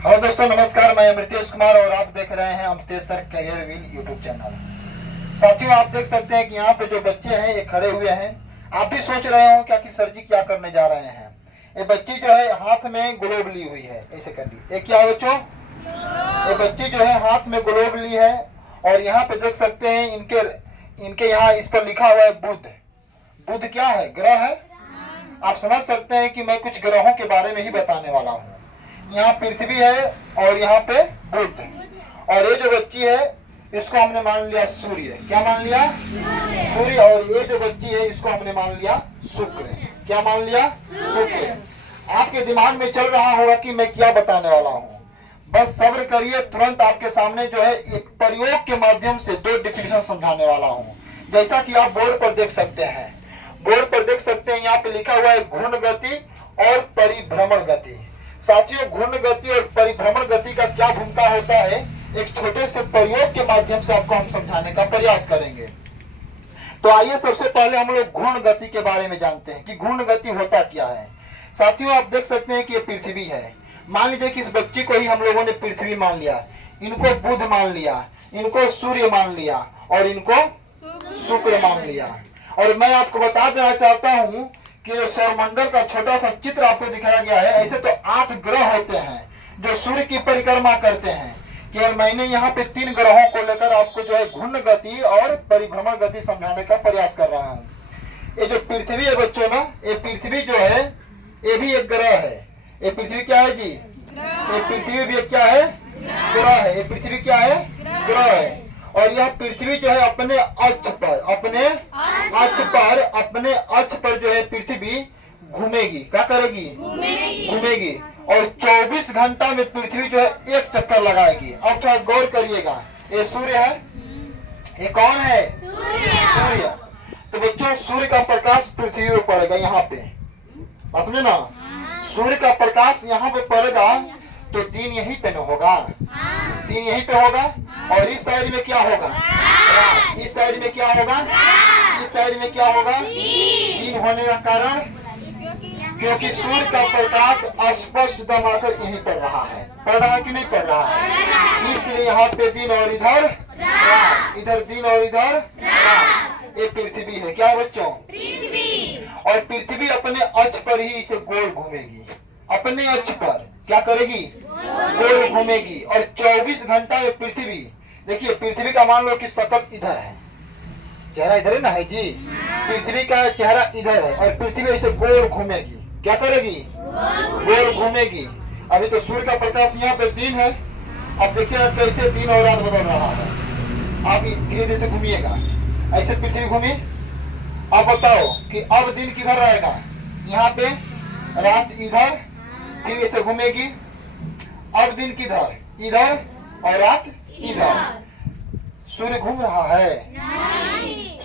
Hello दोस्तों, नमस्कार। मैं अमृतेश कुमार और आप देख रहे हैं Amritesh sir career wheel YouTube channel. साथियों, आप देख सकते हैं कि यहाँ पे जो बच्चे हैं ये खड़े हुए हैं। आप भी सोच रहे हो क्या कि सर जी क्या करने जा रहे हैं। ये बच्ची जो है हाथ में ग्लोब ली हुई है, ऐसे कर ली। ये क्या है बच्चों? ये बच्ची जो है हाथ में ग्लोब ली है और यहाँ पे देख सकते हैं इनके यहाँ इस पर लिखा हुआ है बुध। बुध क्या है? ग्रह है। आप समझ सकते हैं कि मैं कुछ ग्रहों के बारे में ही बताने वाला हूँ। यहाँ पृथ्वी है और यहाँ पे बुध, और ये जो बच्ची है इसको हमने मान लिया सूर्य। क्या मान लिया? सूर्य। और ये जो बच्ची है इसको हमने मान लिया शुक्र। क्या मान लिया? शुक्र। आपके दिमाग में चल रहा होगा कि मैं क्या बताने वाला हूँ। बस सब्र करिए, तुरंत आपके सामने जो है एक प्रयोग के माध्यम से 2 डिफिनेशन समझाने वाला हूँ। जैसा कि आप बोर्ड पर देख सकते हैं, यहाँ पे लिखा हुआ है घूर्ण गति और परिभ्रमण गति। साथियों, घूर्ण गति और परिभ्रमण गति का क्या भूमिका होता है, एक छोटे से प्रयोग के माध्यम से आपको हम समझाने का प्रयास करेंगे। तो आइए सबसे पहले हम लोग घूर्ण गति के बारे में जानते हैं कि घूर्ण गति होता क्या है। साथियों, आप देख सकते हैं कि ये पृथ्वी है। मान लीजिए कि इस बच्ची को ही हम लोगों ने पृथ्वी मान लिया, इनको बुध मान लिया, इनको सूर्य मान लिया और इनको शुक्र मान लिया। और मैं आपको बता देना चाहता हूं कि जो सौरमंडल का छोटा सा चित्र आपको दिखाया गया है, ऐसे तो 8 ग्रह होते हैं जो सूर्य की परिक्रमा करते हैं। केवल मैंने यहाँ पे 3 ग्रहों को लेकर आपको जो है घूर्ण गति और परिभ्रमण गति समझाने का प्रयास कर रहा हूँ। ये जो पृथ्वी है बच्चों ना, ये पृथ्वी जो है ये भी एक ग्रह है। ये पृथ्वी क्या है जी? ये पृथ्वी भी एक क्या है? ग्रह है। ये पृथ्वी क्या है? ग्रह है। और यह पृथ्वी जो है अपने अक्ष पर जो है पृथ्वी घूमेगी। क्या करेगी? घूमेगी। और 24 घंटा में पृथ्वी जो है एक चक्कर लगाएगी। अब थोड़ा गौर करिएगा, ये सूर्य है, ये कौन है? सूर्य। तो बच्चों, सूर्य का प्रकाश पृथ्वी पे पड़ेगा यहाँ पे, समझे ना? सूर्य का प्रकाश यहाँ पे पड़ेगा तो दिन यहीं पे न होगा, दिन यहीं पे होगा। और इस साइड में क्या होगा? इस साइड में क्या होगा? इस साइड में क्या होगा? दिन होने का कारण क्योंकि सूर्य का प्रकाश स्पष्ट दमाकर यहीं पड़ रहा है। पड़ रहा है कि नहीं पड़ रहा है? इसलिए यहाँ पे दिन और इधर इधर दिन और इधर ये पृथ्वी है। क्या बच्चों? पृथ्वी। और पृथ्वी अपने अक्ष पर ही इसे गोल घूमेगी। अपने अक्ष पर क्या करेगी? गोल घूमेगी। और 24 घंटा में पृथ्वी, देखिए पृथ्वी का मान लो कि शकल इधर है, चेहरा इधर है ना, है जी? पृथ्वी का चेहरा इधर है और पृथ्वी ऐसे गोल घूमेगी। क्या करेगी? गोल घूमेगी। अभी तो सूर्य का प्रकाश यहाँ पे दिन है। अब देखिए कैसे दिन और रात बदल रहा है। आप धीरे धीरे से घूमिएगा, ऐसे पृथ्वी घूमी। अब बताओ कि अब दिन किधर रहेगा? यहाँ पे, रात इधर, फिर ऐसे घूमेगी। अब दिन किधर? इधर और रात इधर। सूर्य घूम रहा है?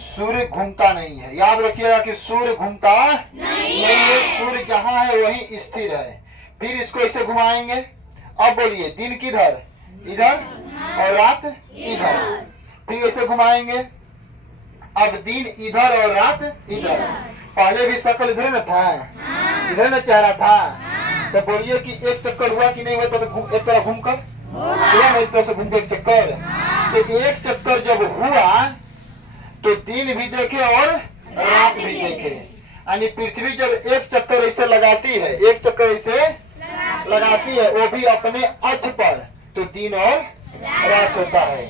सूर्य घूमता नहीं है। याद रखिएगा कि सूर्य घूमता नहीं है। सूर्य जहाँ है वहीं स्थिर है। फिर इसको ऐसे घुमाएंगे। अब बोलिए, दिन किधर? इधर और रात इधर। फिर ऐसे घुमाएंगे। अब दिन इधर और रात इधर। पहले भी शकल इधर न था, इधर न चेहरा था। तो बोलिए कि एक चक्कर हुआ कि नहीं हुआ? तो एक तरह घूमकर हुआ ना, इस तरह से घूम के एक चक्कर। तो एक चक्कर जब हुआ तो दिन भी देखे और रात भी देखे। यानी पृथ्वी जब एक चक्कर ऐसे लगाती है, एक चक्कर ऐसे लगाती है, वो भी अपने अक्ष पर, तो दिन और रात होता है।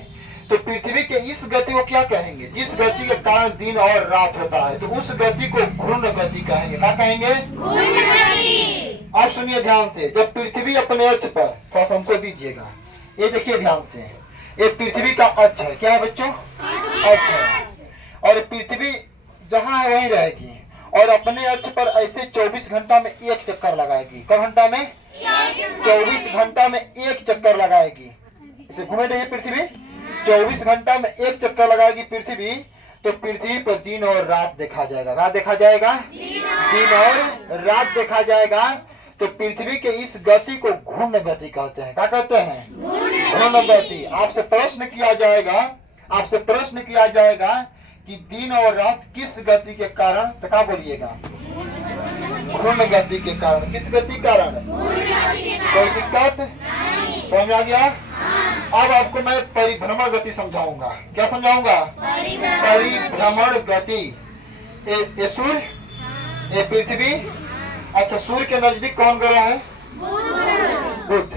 तो पृथ्वी के इस गति को क्या कहेंगे? जिस गति के कारण दिन और रात होता है, तो उस गति को घूर्ण गति कहेंगे। क्या कहेंगे? घूर्ण गति। अब सुनिए ध्यान से, जब पृथ्वी अपने अक्ष पर, थोड़ा सा हमको दीजिएगा, ये देखिए ध्यान से, ये पृथ्वी का अक्ष है। क्या है बच्चों? अक्ष है। और पृथ्वी जहाँ है वहीं रहेगी और अपने अक्ष पर ऐसे 24 घंटा में एक चक्कर लगाएगी। कब घंटा में? 24 घंटा में एक चक्कर लगाएगी। इसे घूमे नहीं पृथ्वी, 24 घंटा में एक चक्कर लगाएगी पृथ्वी। तो पृथ्वी पर दिन और रात देखा जाएगा। क्या देखा जाएगा? दिन और रात देखा जाएगा। तो पृथ्वी के इस गति को घूर्ण गति कहते हैं। क्या कहते हैं? घूर्ण गति। आपसे प्रश्न किया जाएगा कि दिन और रात किस गति के कारण, तो क्या बोलिएगा? घूर्ण गति के कारण। किस गति कारण? कोई दिक्कत? समझ में आ गया? अब आपको मैं परिभ्रमण गति समझाऊंगा। क्या समझाऊंगा? परिभ्रमण गति। ये सूर्य, ये पृथ्वी। अच्छा, सूर्य के नजदीक कौन ग्रह है? बुध।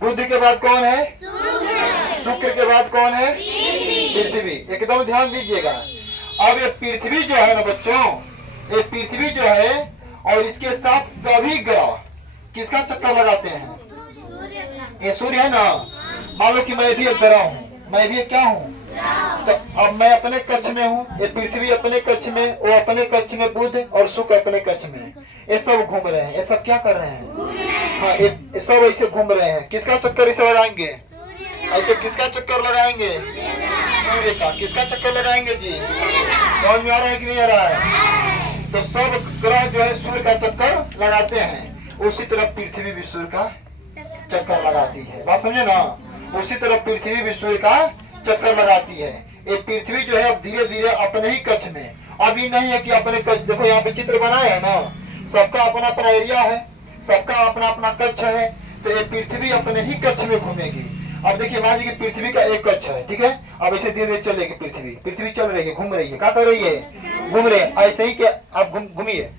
बुध के बाद कौन है? शुक्र के बाद कौन है? पृथ्वी। एकदम ध्यान दीजिएगा। अब ये पृथ्वी जो है ना बच्चों, ये पृथ्वी जो है और इसके साथ सभी ग्रह किसका चक्कर लगाते हैं? ये सूर्य है ना। मान लो कि मैं भी एक ग्रह हूँ, मैं भी क्या हूँ? तो अब मैं अपने कक्ष में हूँ, ये पृथ्वी अपने कक्ष में, वो अपने कक्ष में, बुध और शुक्र अपने कक्ष में। ये सब घूम रहे हैं। ये सब क्या कर रहे हैं? हाँ, ये सब ऐसे घूम रहे हैं। किसका चक्कर इसे लगाएंगे? ऐसे किसका चक्कर लगाएंगे? सूर्य का। किसका चक्कर लगाएंगे जी? समझ में आ रहा है कि नहीं आ रहा है? तो सब ग्रह जो है सूर्य का चक्कर लगाते हैं। उसी तरह पृथ्वी भी सूर्य का चक्कर लगाती है। बात समझे ना? उसी तरह पृथ्वी भी सूर्य का चक्कर लगाती है। ये पृथ्वी जो है अब धीरे धीरे अपने ही कक्ष में, अभी नहीं है कि अपने कक्ष, देखो यहाँ पे चित्र बनाया है ना, सबका अपना अपना एरिया है, सबका अपना अपना कक्ष है। तो ये पृथ्वी अपने ही कक्ष में घूमेगी। अब देखिए, मान लीजिए कि पृथ्वी का एक कक्ष है, ठीक है। अब ऐसे धीरे धीरे चलेगी पृथ्वी चल रही है, घूम रही है। क्या कर रही है? घूम रहे हैं। ऐसे ही क्या आप घूमिए,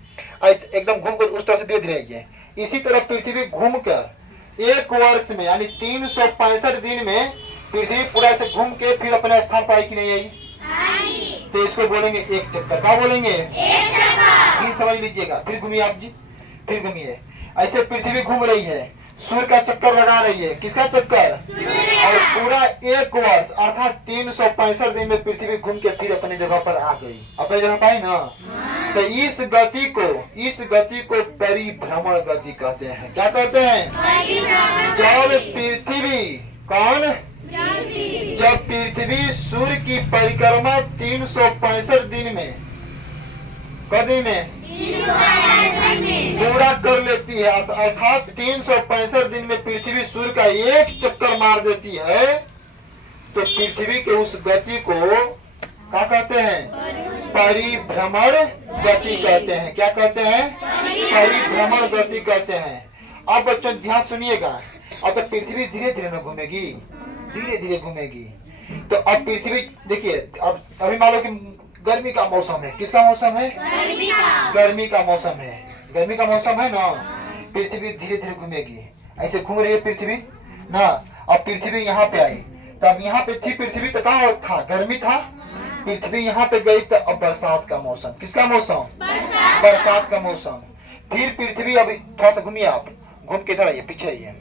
एकदम घूम कर उस तरह से धीरे धीरे आइए। इसी तरह पृथ्वी घूम कर एक वर्ष में यानी 365 दिन में पृथ्वी पूरा से घूम के फिर अपने स्थान पर आई कि नहीं आई? तो इसको बोलेंगे एक चक्कर। क्या बोलेंगे? एक चक्कर। फिर समझ लीजिएगा। फिर घूमिए आप जी, फिर घूमिए। ऐसे पृथ्वी घूम रही है, सूर्य का चक्कर लगा रही है। किसका चक्कर? और पूरा एक वर्ष अर्थात 365 दिन में पृथ्वी घूम के फिर अपनी जगह पर आ गई। अपनी जगह पर आई ना। तो इस गति को परिभ्रमण गति कहते हैं। क्या कहते हैं? जब पृथ्वी कौन? जब पृथ्वी सूर्य की परिक्रमा 365 दिन में, कभी में पूरा कर लेती है, अर्थात 365 दिन में पृथ्वी सूर्य का एक चक्कर मार देती है, तो पृथ्वी के उस गति को क्या कहते हैं? परिभ्रमण गति कहते हैं। क्या कहते हैं? परिभ्रमण गति कहते हैं। अब बच्चों ध्यान सुनिएगा। अब पृथ्वी धीरे धीरे न घूमेगी, धीरे धीरे घूमेगी। तो अब पृथ्वी देखिए, अब अभी मान लो कि गर्मी का मौसम है। किसका मौसम है? गर्मी का मौसम है। गर्मी का मौसम है ना। पृथ्वी धीरे धीरे घूमेगी। ऐसे घूम रही है पृथ्वी ना। अब पृथ्वी यहाँ पे आई, तब यहाँ पे थी पृथ्वी तो कहाँ था? गर्मी था। पृथ्वी यहाँ पे गई तो अब बरसात का मौसम। किसका मौसम? बरसात का मौसम। फिर पृथ्वी, अभी थोड़ा सा घूमिए आप, घूम के इधर आइए, पीछे आइए।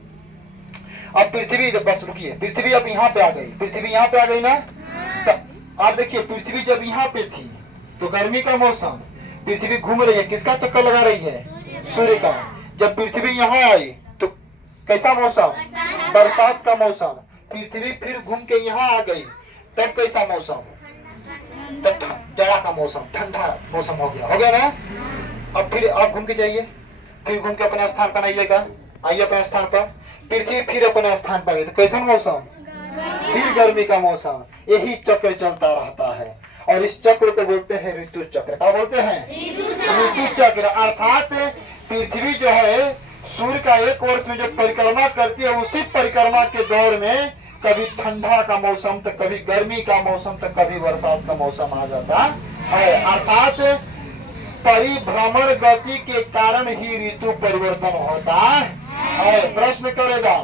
अब पृथ्वी, बस रुकिए, पृथ्वी अब यहाँ पे आ गई। पृथ्वी यहाँ पे आ गई ना। तो आप देखिए, पृथ्वी जब यहाँ पे थी तो गर्मी का मौसम, पृथ्वी घूम रही है। किसका चक्कर लगा रही है? सूर्य का। जब पृथ्वी यहाँ आई तो कैसा मौसम? बरसात का मौसम। पृथ्वी फिर घूम के यहाँ आ गई, तब कैसा मौसम? तब जाड़ा का मौसम, ठंडा मौसम हो गया ना। अब फिर आप घूम के जाइए, फिर घूम के अपने स्थान पर आइएगा। आइए अपने स्थान पर। पृथ्वी फिर अपने स्थान पर गई तो कैसा मौसम? फिर गर्मी का मौसम। यही चक्र चलता रहता है और इस चक्र को बोलते हैं ऋतु चक्र। क्या बोलते हैं? ऋतु चक्र। अर्थात पृथ्वी जो है सूर्य का एक वर्ष में जो परिक्रमा करती है, उसी परिक्रमा के दौर में कभी ठंडा का मौसम तो कभी गर्मी का मौसम तो कभी बरसात का मौसम आ जाता है। अर्थात परिभ्रमण गति के कारण ही ऋतु परिवर्तन होता है। प्रश्न करेगा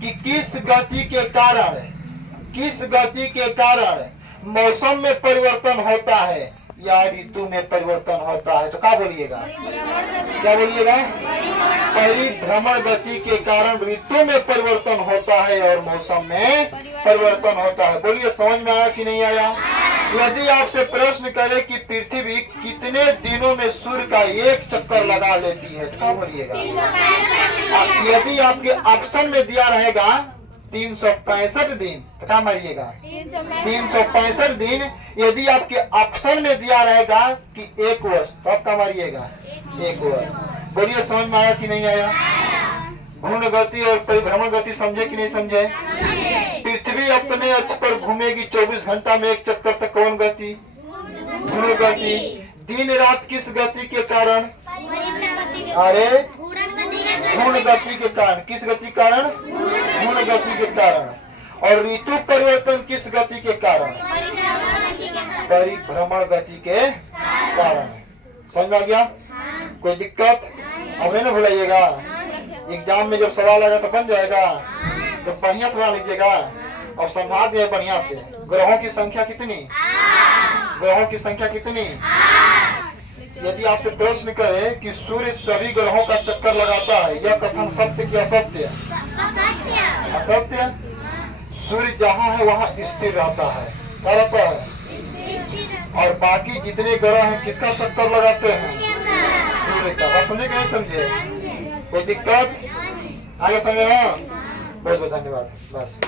कि किस गति के कारण मौसम में परिवर्तन होता है या ऋतु में परिवर्तन होता है? तो क्या बोलिएगा? क्या बोलिएगा? परिभ्रमण गति के कारण ऋतु में परिवर्तन होता है और मौसम में परिवर्तन होता है। बोलिए, समझ में आया कि नहीं आया? यदि आपसे प्रश्न करे कि पृथ्वी कितने दिनों में सूर्य का एक चक्कर लगा लेती है, तो क्या बोलिएगा? यदि आपके ऑप्शन में दिया रहेगा 365 दिन, तो क्या मारिएगा? 365 दिन। यदि आपके ऑप्शन में दिया रहेगा कि 1 वर्ष, तो आप क्या मारिएगा? 1 वर्ष। बोलिए, समझ में आया कि नहीं आया? घूर्ण गति और परिभ्रमण गति समझे कि नहीं समझे? पृथ्वी अपने अक्ष पर घूमेगी 24 घंटा में एक चक्कर, तक कौन गति? घूर्ण गति। दिन रात किस गति के कारण? अरे घूर्ण गति के कारण। किस गति के कारण? गति के कारण। और ऋतु परिवर्तन किस गति के कारण? परिभ्रमण गति के कारण। समझ में आ गया? कोई दिक्कत अब नहीं ना भुलाइएगा। एग्जाम में जब सवाल आएगा तो बन जाएगा, तो बढ़िया सवाल लीजिएगा। अब संभाल दिया बढ़िया से। ग्रहों की संख्या कितनी? ग्रहों की संख्या कितनी? यदि आपसे प्रश्न करे कि सूर्य सभी ग्रहों का चक्कर लगाता है, यह कथन सत्य कि असत्य? असत्य। सूर्य जहाँ है वहाँ स्थिर रहता है। क्या रहता है? और बाकी जितने ग्रह हैं किसका चक्कर लगाते हैं? सूर्य का। बात समझे कि नहीं समझे? कोई दिक्कत? आगे समझे ना? बहुत बहुत धन्यवाद। बस।